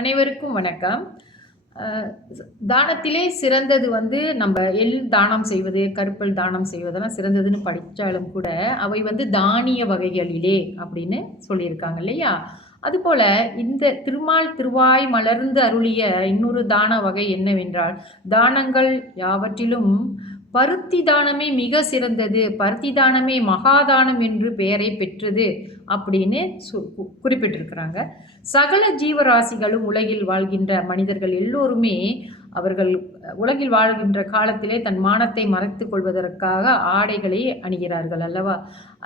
அனைவருக்கும் வணக்கம். அ தானத்திலே சிறந்தது நம்ம எள் தானம் செய்வது, கருப்பல் தானம் செய்வதெல்லாம் சிறந்ததுன்னு படிச்சாலும் கூட, அவை தானிய வகைகளிலே அப்படின்னு சொல்லியிருக்காங்க இல்லையா? அதுபோல இந்த திருமால் திருவாய் மலர்ந்து அருளிய இன்னொரு தான வகை என்னவென்றால், தானங்கள் யாவற்றிலும் பருத்தி தானமே மிக சிறந்தது. பருத்தி தானமே மகாதானம் என்று பெயரை பெற்றது அப்படின்னு குறிப்பிட்டிருக்கிறாங்க. சகல ஜீவராசிகளும் உலகில் வாழ்கின்ற மனிதர்கள் எல்லோருமே அவர்கள் உலகில் வாழ்கின்ற காலத்திலே தன் மானத்தை மறைத்துக் கொள்வதற்காக ஆடைகளை அணிகிறார்கள் அல்லவா?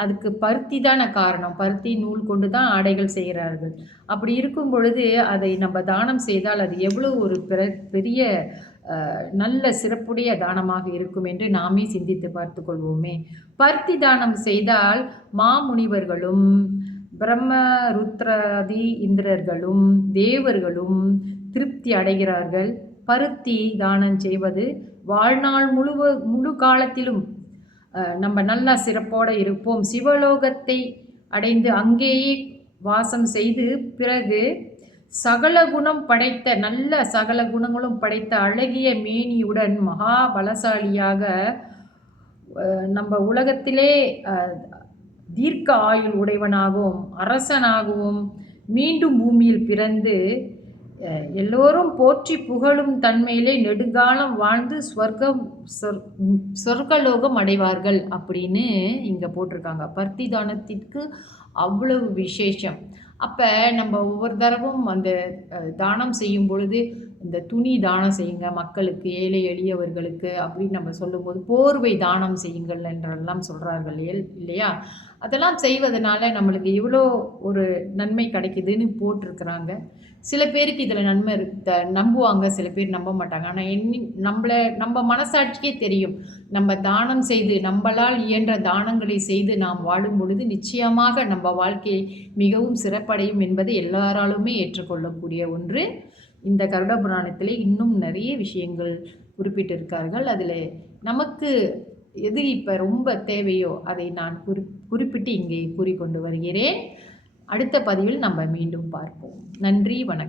அதுக்கு பருத்தி தான காரணம். பருத்தி நூல் கொண்டு தான் ஆடைகள் செய்கிறார்கள். அப்படி இருக்கும் பொழுது அதை நம்ம தானம் செய்தால் அது எவ்வளவு ஒரு பெரிய நல்ல சிறப்புடைய தானமாக இருக்கும் என்று நாமே சிந்தித்து பார்த்து கொள்வோமே. பருத்தி தானம் செய்தால் மாமுனிவர்களும் பிரம்ம ருத்ராதி இந்திரர்களும் தேவர்களும் திருப்தி அடைகிறார்கள். பருத்தி தானம் செய்வது வாழ்நாள் முழு காலத்திலும் நம்ம நல்லா சிறப்போடு இருப்போம். சிவலோகத்தை அடைந்து அங்கேயே வாசம் செய்து பிறகு சகல குணம் படைத்த நல்ல சகல குணங்களும் படைத்த அழகிய மேனியுடன் மகா பலசாலியாக நம்ம உலகத்திலே தீர்க்க ஆயுள் உடையவனாகவும் அரசனாகவும் மீண்டும் பூமியில் பிறந்து எல்லோரும் போற்றி புகழும் தன்மையிலே நெடுங்காலம் வாழ்ந்து சொர்க்கலோகம் அடைவார்கள் அப்படின்னு இங்கே போட்டிருக்காங்க. பருத்தி தானத்திற்கு அவ்வளவு விசேஷம். அப்போ நம்ம ஒவ்வொரு தடவும் அந்த தானம் செய்யும் பொழுது இந்த துணி தானம் செய்யுங்க மக்களுக்கு, ஏழை எளியவர்களுக்கு அப்படின்னு நம்ம சொல்லும்போது போர்வை தானம் செய்யுங்கள் என்றெல்லாம் சொல்கிறார்கள் இல்லையா? அதெல்லாம் செய்வதனால நம்மளுக்கு எவ்வளோ ஒரு நன்மை கிடைக்குதுன்னு போட்டிருக்கிறாங்க. சில பேருக்கு இதில் நன்மை நம்புவாங்க, சில பேர் நம்ப மாட்டாங்க. ஆனால் நம்ம மனசாட்சிக்கே தெரியும். நம்ம தானம் செய்து நம்மளால் இயன்ற தானங்களை செய்து நாம் வாழும் பொழுது நிச்சயமாக நம்ம வாழ்க்கை மிகவும் சிறப்படையும் என்பதை எல்லாராலுமே ஏற்றுக்கொள்ளக்கூடிய ஒன்று. இந்த கருட புராணத்திலே இன்னும் நிறைய விஷயங்கள் குறிப்பிட்டிருக்கார்கள். அதில் நமக்கு எது இப்போ ரொம்ப தேவையோ அதை நான் குறிப்பிட்டு இங்கே கூறிக்கொண்டு வருகிறேன். அடுத்த பதிவில் நம்ம மீண்டும் பார்ப்போம். நன்றி, வணக்கம்.